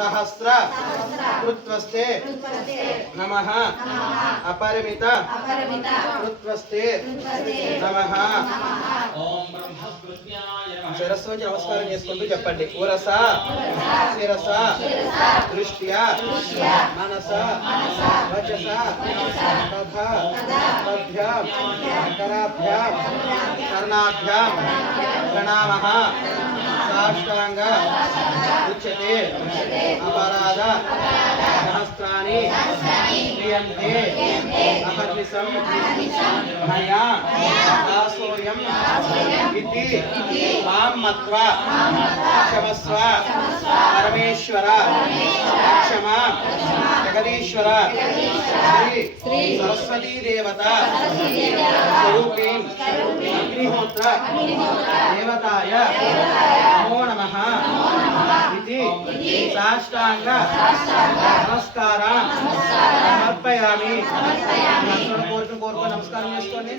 సహస్ర కృత్వస్తే నమ అపరిమిత కృత్వస్తే నమ ఓం బ్రహ్మస్పృత్యాయ నమః శిరస్సు నుంచి నమస్కారం చేసుకుంటూ చెప్పండి ఉరస శిరస దృష్ట్యా మనస వచస తథా తభ్యాం కరాభ్యాం కర్ణాభ్యాం ప్రణామః సాష్టాంగ ఉచ్యతే అపరాధ సహస్రాణి క్రియంతే అహర్నిశం మయా దాసోయం ఇతి మాం మత్వా క్షమస్వ పరమేశ్వర క్షమ జగదీశ్వర శ్రీ సరస్వతీ దేవత స్వరూపీం అగ్నిహోత్ర దేవతాయ నమో నమ ఇది సాష్టాంగ నమస్కార. సమర్పయామి. కోరుకుని కోరుకుని నమస్కారం చేసుకోండి.